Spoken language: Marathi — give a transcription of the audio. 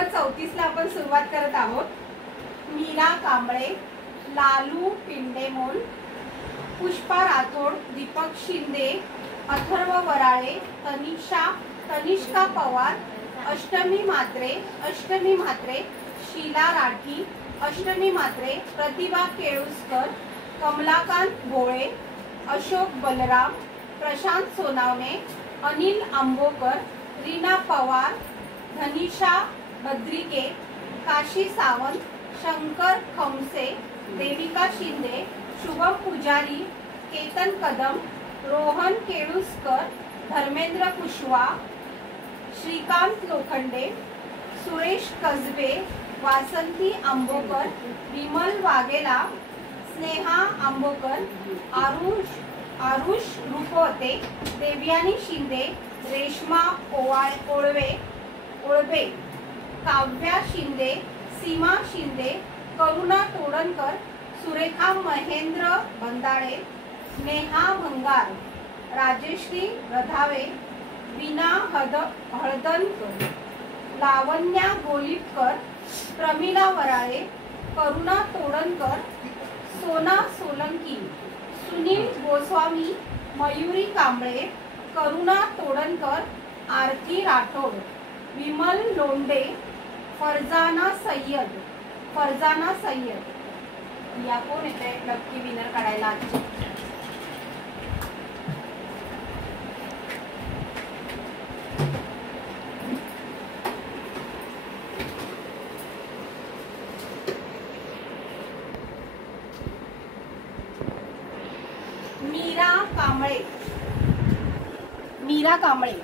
नंबर 34 ला आपण सुरुवात करत आहोत। मीरा कांबळे, लालू पिंडेमोल, पुष्पा राठोड, दीपक शिंदे, अथर्व वराळे, तनिष्का पवार, अष्टमी म्हात्रे, शीला राठी, अष्टमी म्हात्रे, प्रतिभा केळुसकर, कमलाकांत भोळे, अशोक बलराम, प्रशांत सोनावणे, अनिल आंबोकर, रीना पवार, धनिषा बद्रिके, काशी सावंत, शंकर खमसे, देविका शिंदे, शुभम पुजारी, केतन कदम, रोहन केळुसकर, धर्मेंद्र कुशवा, श्रीकांत लोखंडे, सुरेश कसबे, वासंती आंबोकर, विमल वाघेला, स्नेहा आंबोकर, आरुष रुपवते, देवयानी शिंदे, रेश्मा ओळबे, काव्या शिंदे, सीमा शिंदे, करुणा तोडणकर, सुरेखा महेंद्र बंदाळे, नेहा भंगार, राजेश्री रधावे, विना हळदणकर, लावण्या गोलिटकर, प्रमिला वराळे, करुणा तोडणकर, सोना सोलंकी, सुनील गोस्वामी, मयुरी कांबळे, करुणा तोडणकर, आरती राठोड, विमल लोंडे, फरजाना सय्यद। या कोण येते लकी विनर काढायला आजचे? मीरा कांबळे